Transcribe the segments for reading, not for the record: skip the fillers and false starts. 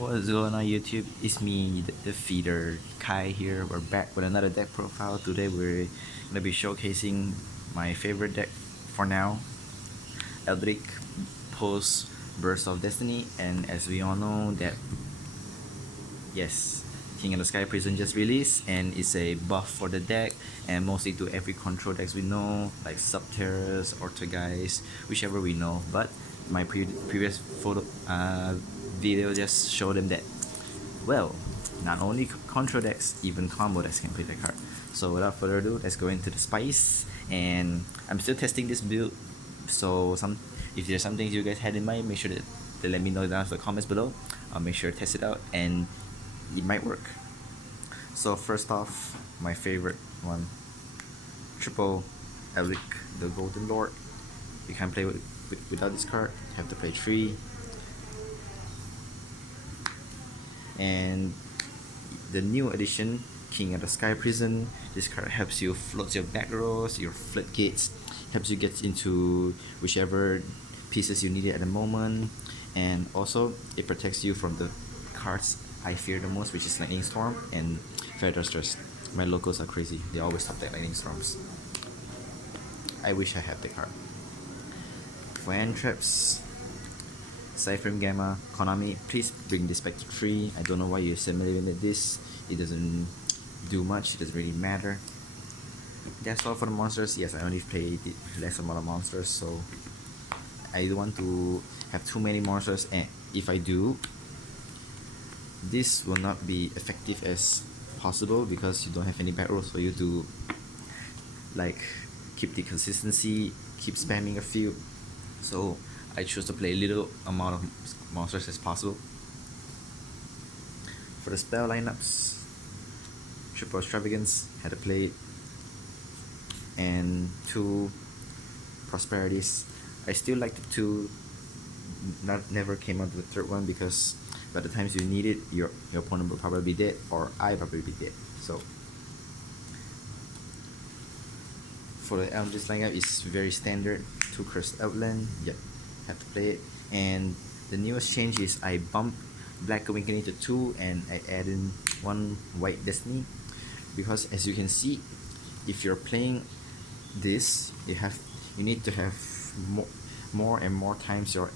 What's going on YouTube? It's me, the feeder Kai here. We're back with another deck profile. Today we're gonna be showcasing my favorite deck for now, Eldlich post Burst of Destiny. And as we all know that, yes, King of the Sky Prison just released and it's a buff for the deck and mostly to every control decks we know like Subterrace or Guys, whichever we know. But my previous video just showed them that, well, not only control decks, even combo decks can play the card. So without further ado, let's go into the spice. And I'm still testing this build, so if there's some things you guys had in mind, make sure to let me know down in the comments below. I'll make sure to test it out and it might work. So first off, my favorite one, triple Eldlich, the Golden Lord. You can't play without this card. You have to play 3. And the new edition, King of the Sky Prison. This card helps you float your back rows, your floodgates, helps you get into whichever pieces you need at the moment, and also it protects you from the cards I fear the most, which is Lightning Storm and Feather Stress. My locals are crazy, they always top deck Lightning Storms. I wish I had the card. For handtraps, Cypher Gamma, Konami, please bring this back to 3. I don't know why you simulated this. It doesn't do much, it doesn't really matter. That's all for the monsters. Yes, I only played less amount of monsters, so I don't want to have too many monsters, and if I do, this will not be effective as possible because you don't have any back rows for you to like keep the consistency, keep spamming a few. So I choose to play little amount of monsters as possible. For the spell lineups, triple Extravagance had to play it, and 2 Prosperities. I still like the 2. Never came out with the 3rd one because by the times you need it, your opponent will probably be dead, or I probably be dead. So for the Eldlich lineup, it's very standard. 2 Cursed Outland. Yep, have to play it. And the newest change is I bumped Black Awakening to 2 and I added 1 White Destiny, because as you can see, if you're playing this, you need to have more and more times your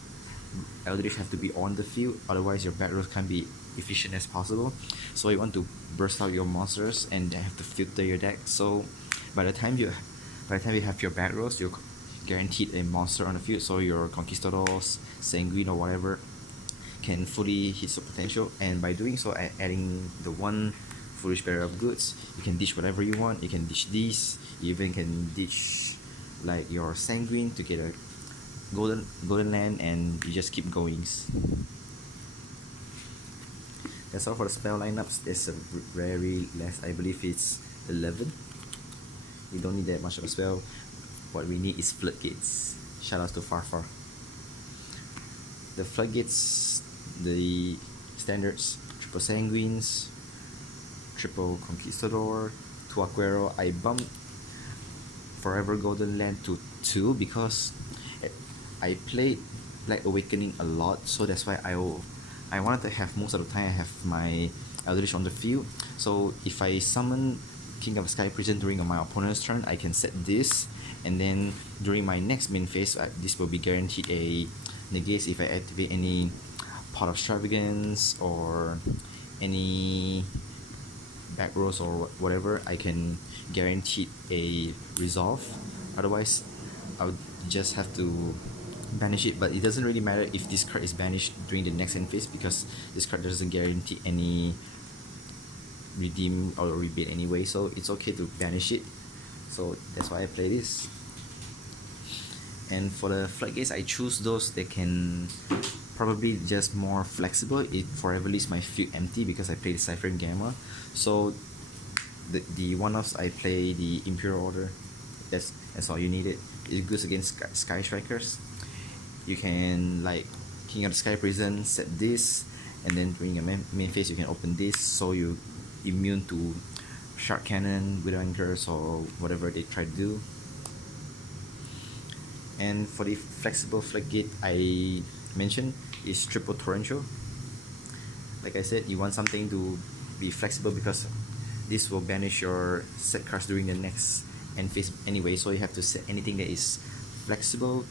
Eldlich have to be on the field, otherwise your back rows can't be efficient as possible. So you want to burst out your monsters and they have to filter your deck. So by the time you have your back rows, you're guaranteed a monster on the field, so your Conquistadors, Sanguine or whatever can fully hit the potential. And by doing so, adding the 1 Foolish Bearer of Goods, you can ditch whatever you want. You can ditch these, you even can ditch like your Sanguine to get a golden land, and you just keep going. That's all for the spell lineups. There's a very less, I believe it's 11. We don't need that much of a spell. What we need is Floodgates. Shout out to Farfar. The Floodgates, the standards, triple Sanguines, triple Conquistador, 2 Aguero. I bumped Forever Golden Land to 2 because I played Black Awakening a lot, so that's why I wanted to have most of the time I have my Eldlich on the field. So if I summon King of the Sky Prison during my opponent's turn, I can set this, and then during my next main phase, this will be guaranteed a negate if I activate any Pot of Extravagance or any back rows or whatever. I can guarantee a resolve. Otherwise, I would just have to banish it. But it doesn't really matter if this card is banished during the next end phase, because this card doesn't guarantee any redeem or rebate anyway, so it's okay to banish it. So that's why I play this. And for the floodgates, I choose those that can probably just more flexible. It forever leaves my field empty because I play the Cypher Gamma. So the one-offs, I play the Imperial Order. That's all you needed. It goes against Sky Strikers. You can like King of the Sky Prison, set this, and then during your main phase you can open this, so you immune to Shark Cannon, Widow Anchors, or whatever they try to do. And for the flexible floodgate I mentioned is triple Torrential. Like I said, you want something to be flexible because this will banish your set cards during the next end phase anyway, so you have to set anything that is flexible,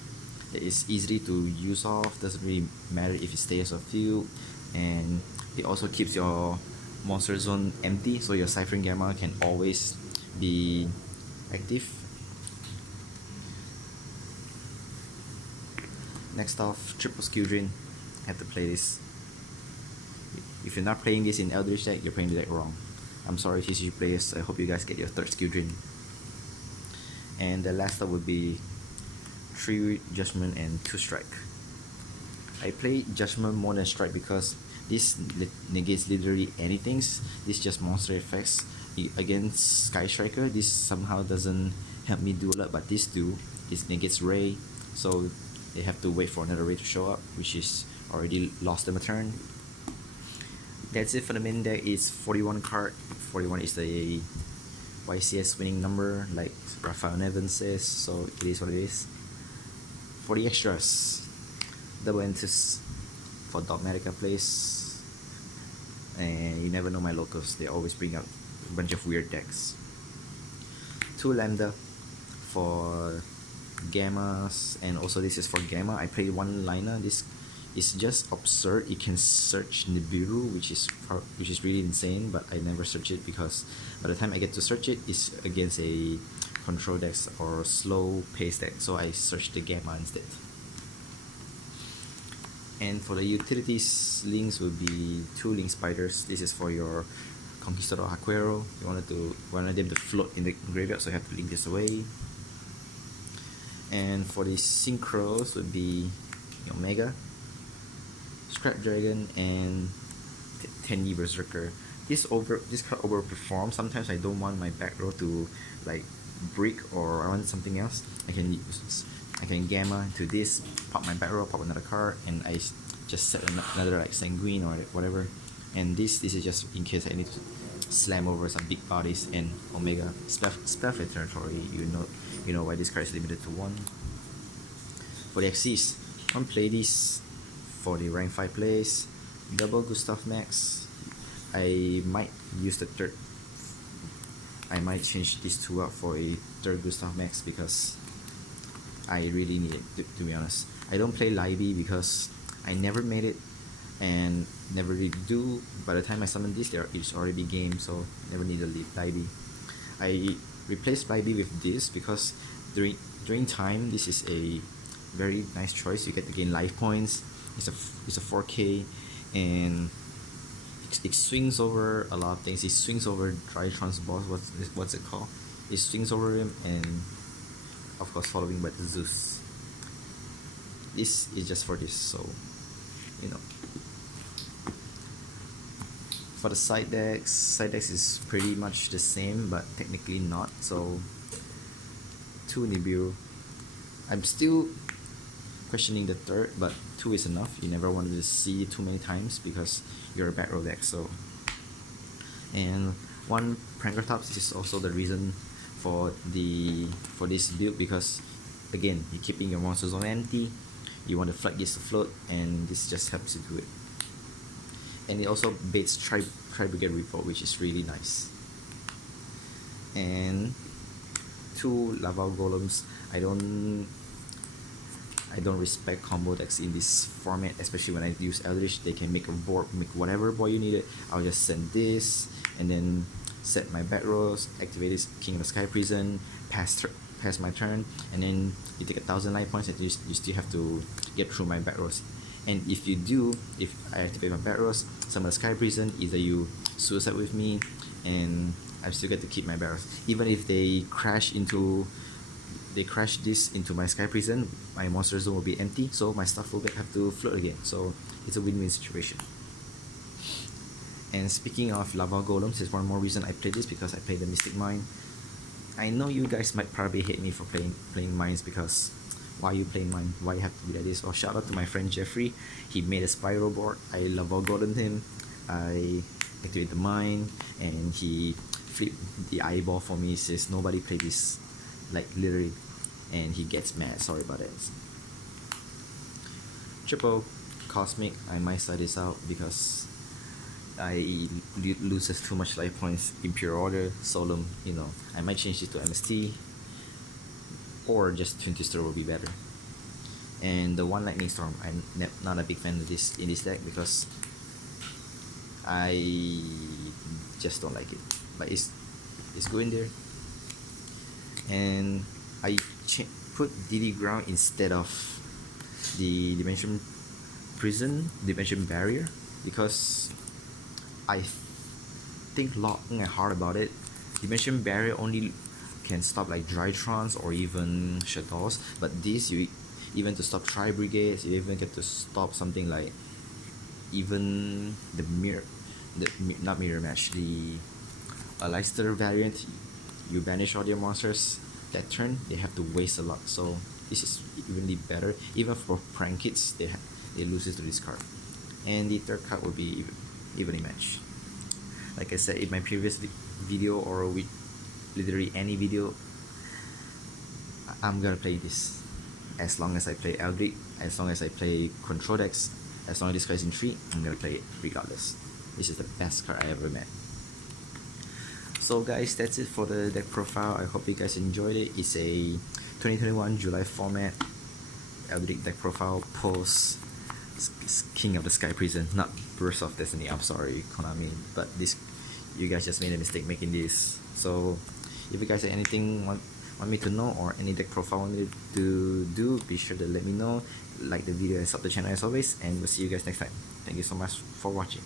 that is easy to use off, doesn't really matter if it stays or field, and it also keeps your monster zone empty, so your Ciphering Gamma can always be active. Next off, triple skill drain. Have to play this. If you're not playing this in Eldlich deck, you're playing the deck wrong. I'm sorry, TCG players. I hope you guys get your third skill drain. And the last up would be 3 Judgment and 2 Strike. I play Judgment more than Strike because this negates literally anything. This just monster effects. Against Sky Striker, this somehow doesn't help me do a lot, but this do. It negates Ray, so they have to wait for another Ray to show up, which is already lost them a turn. That's it for the main deck. It's 41 card. 41 is the YCS winning number, like Raphael Nevin says, so it is what it is. For the extras, double Entis for Dogmatica plays, and you never know my locals, they always bring out a bunch of weird decks. 2 Lambda for Gammas, and also this is for Gamma. I played 1 liner. This is just absurd. It can search Nibiru, which is really insane, but I never search it because by the time I get to search it, it's against a control decks or slow pace deck, so I search the Gamma instead. And for the utilities, links will be 2 Link Spiders. This is for your Conquistador Aquero. You wanted them to float in the graveyard, so you have to link this away. And for the synchros would be Omega, Scrap Dragon, and Tenyi Berserker. This card overperforms. Sometimes I don't want my back row to like brick, or I want something else. I can Gamma into this, pop my back row, pop another card, and I just set another like Sanguine or whatever. And this is just in case I need to slam over some big bodies. And Omega Spellfade territory. You know why this card is limited to 1. For the XCs, I'm play this for the rank 5 plays. Double Gustav Max. I might use the third. I might change these 2 out for a 3rd Gustav Max because I really need it, to be honest. I don't play Libby because I never made it and never really do. By the time I summon this, it's already game, so never need a Libby. I replaced Libby with this because during time, this is a very nice choice. You get to gain life points. It's a 4K, and it swings over a lot of things. It swings over Drytron's boss. What's it called? It swings over him, and of course following by the Zeus. This is just for this, so you know. For the side decks is pretty much the same, but technically not. So 2 Nibiru. I'm still questioning the 3rd, but 2 is enough. You never wanted to see it too many times because you're a back row deck. So, and 1 Prankertops is also the reason for this build, because again, you're keeping your monster zone empty. You want the floodgates to float, and this just helps you do it. And it also baits Tri-Brigade Repo, which is really nice. And 2 Laval Golems. I don't respect combo decks in this format, especially when I use Eldlich. They can make whatever board you need it. I'll just send this and then set my back rows, activate this King of the Sky Prison, pass my turn, and then you take 1,000 life points, and you still have to get through my back rows. And if I activate my back rows, summon the Sky Prison, either you suicide with me, and I still get to keep my back rows. Even if they crash this into my Sky Prison, my monster zone will be empty, so my stuff will have to float again. So it's a win-win situation. And speaking of Lava Golems, there's one more reason I play this, because I play the Mystic Mine. I know you guys might probably hate me for playing mines, because why you playing mine? Why you have to be like this? Well, shout out to my friend Jeffrey. He made a spiral board. I Lava Golem him. I activate the mine, and he flipped the eyeball for me. He says nobody play this, like literally, and he gets mad. Sorry about it. Triple Cosmic. I might start this out because I loses too much life points in pure order, solemn, you know, I might change it to MST, or just Twin Twister will be better. And the one Lightning Storm, I'm not a big fan of this in this deck because I just don't like it, but it's good in there. And I put DD Ground instead of the Dimension Barrier, because I think long and hard about it. Dimension Barrier only can stop like Drytrons or even Shadows, but this you even to stop Tri Brigades, you even get to stop something like even the not mirror match, the Leicester variant. You banish all your monsters that turn, they have to waste a lot. So this is evenly better. Even for prank kits, they lose it to this card. And the third card will be evenly matched. Like I said in my previous video, or with literally any video, I'm gonna play this. As long as I play Eldlich, as long as I play control decks, as long as this guy's in 3, I'm gonna play it regardless. This is the best card I ever met. So guys, that's it for the deck profile. I hope you guys enjoyed it. It's a 2021 July format Eldlich deck profile post King of the Sky Prison, not Burst of Destiny. I'm sorry, Konami, but this, you guys just made a mistake making this. So if you guys have anything want me to know, or any deck profile want me to do, be sure to let me know. Like the video and sub the channel as always, and we'll see you guys next time. Thank you so much for watching.